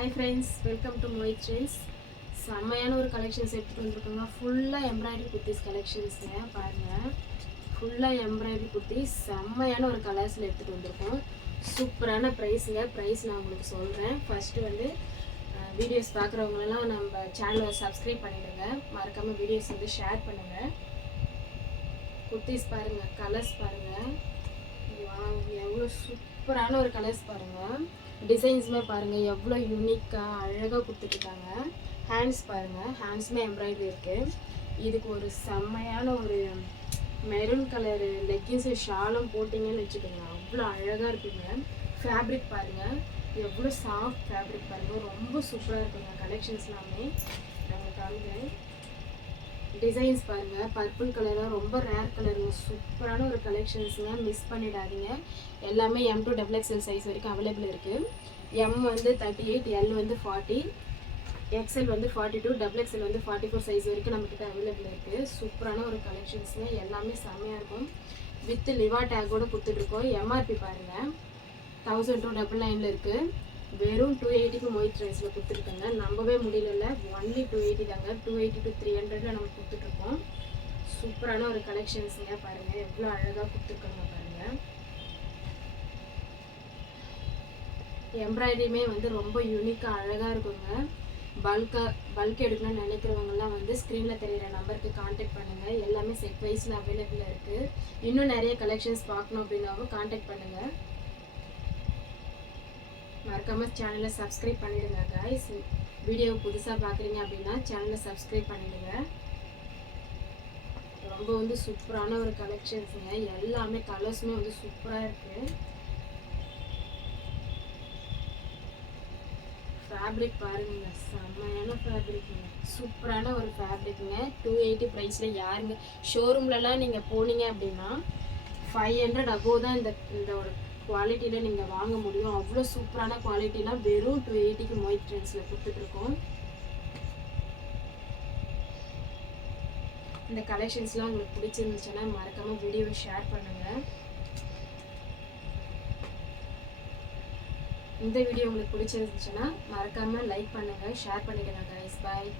Hi friends, welcome to Mohit trends. செம்மையான ஒரு collections எடுத்துகிட்டு வந்துருக்கோங்க. ஃபுல்லாக எம்ப்ராய்டரி குர்த்திஸ் கலெக்ஷன்ஸுங்க. பாருங்கள், ஃபுல்லாக எம்ப்ராய்டரி குர்த்திஸ் செம்மையான ஒரு கலர்ஸில் எடுத்துகிட்டு வந்திருக்கோம். சூப்பரான ப்ரைஸுங்க. ப்ரைஸ் நான் உங்களுக்கு சொல்கிறேன். ஃபஸ்ட்டு வந்து வீடியோஸ் பார்க்குறவங்களெல்லாம் நம்ம சேனலை சப்ஸ்கிரைப் பண்ணிவிடுங்க. மறக்காமல் வீடியோஸ் வந்து ஷேர் பண்ணுங்கள். குர்த்திஸ் பாருங்கள், கலர்ஸ் பாருங்கள், எவ்வளோ சூப்பரான ஒரு கலர்ஸ் பாருங்கள். டிசைன்ஸுமே பாருங்கள் எவ்வளோ யூனிக்காக அழகாக கொடுத்துட்ருக்காங்க. ஹேண்ட்ஸ் பாருங்கள், ஹேண்ட்ஸுமே எம்ப்ராய்டரி இருக்குது. இதுக்கு ஒரு செம்மையான ஒரு மெரூன் கலரு லெக்கின்ஸு ஷாலும் போட்டிங்கன்னு வச்சுக்கோங்க, அவ்வளோ அழகாக இருக்குங்க. ஃபேப்ரிக் பாருங்கள், எவ்வளோ சாஃப்ட் ஃபேப்ரிக் பாருங்கள், ரொம்ப சூப்பராக இருக்குங்க. கலெக்ஷன்ஸ் எல்லாமே நாங்கள் காமிக்கிறேன். டிசைன்ஸ் பாருங்கள், பர்பிள் கலராக ரொம்ப ரேர் கலருங்க. சூப்பரான ஒரு கலெக்ஷன்ஸுங்க, மிஸ் பண்ணிடாதீங்க. எல்லாமே M2 XXL சைஸ் வரைக்கும் அவைலபிள் இருக்குது. M வந்து 38, L வந்து 40, XL வந்து 42, XXL வந்து 44 சைஸ் வரைக்கும் நம்மக்கிட்ட அவைலபிள் இருக்குது. சூப்பரான ஒரு கலெக்ஷன்ஸுங்க, எல்லாமே செம்மையாக இருக்கும். வித் லிவா டேக்கோடு கொடுத்துட்ருக்கோம். MRP பாருங்கள், 1299 இருக்குது. வெறும் 280க்கு மோஹித் ட்ரெண்ட்ஸில் கொடுத்துருக்கோங்க. நம்பவே முடியல, ஒன்லி 280 தாங்க. 280 to 300 நம்ம கொடுத்துட்ருக்கோம். சூப்பரான ஒரு கலெக்ஷன்ஸுங்க. பாருங்கள் எவ்வளோ அழகாக கொடுத்துருக்காங்க பாருங்கள். எம்ப்ராய்டரியுமே வந்து ரொம்ப யூனிக்காக அழகாக இருக்குங்க. பல்க் எடுக்கணும்னு நினைக்கிறவங்கலாம் வந்து ஸ்க்ரீனில் தெரிகிற நம்பருக்கு கான்டாக்ட் பண்ணுங்கள். எல்லாமே செட் வைஸில் அவைலபிளாக இருக்குது. இன்னும் நிறைய கலெக்ஷன்ஸ் பார்க்கணும் அப்படின்னாவும் கான்டாக்ட் பண்ணுங்கள். மறக்காமல் சேனலை சப்ஸ்கிரைப் பண்ணிவிடுங்க காய்ஸ். வீடியோ புதுசாக பார்க்குறீங்க அப்படின்னா சேனலை சப்ஸ்கிரைப் பண்ணிவிடுங்க. ரொம்ப வந்து சூப்பரான ஒரு கலெக்ஷன்ஸுங்க. எல்லாமே கலர்ஸுமே வந்து சூப்பராக இருக்குது. ஃபேப்ரிக் பாருங்க, செம்மையான ஃபேப்ரிக்குங்க, சூப்பரான ஒரு ஃபேப்ரிக்குங்க. 280 ப்ரைஸில் யாருங்க ஷோரூம்லலாம் நீங்கள் போனீங்க அப்படின்னா 500 அபோவ் தான் இந்த ஒரு குவாலிட்டியில் நீங்கள் வாங்க முடியும். அவ்வளோ சூப்பரான குவாலிட்டிலாம் வெறும் 280க்கு மோஹித் ட்ரெண்ட்ஸில் கொடுத்துட்ருக்கோம். இந்த கலெக்ஷன்ஸ்லாம் உங்களுக்கு பிடிச்சிருந்துச்சுன்னா மறக்காமல் வீடியோவை ஷேர் பண்ணுங்கள். இந்த வீடியோ உங்களுக்கு பிடிச்சிருந்துச்சுன்னா மறக்காமல் லைக் பண்ணுங்கள், ஷேர் பண்ணிடுங்க கைஸ். பாய்.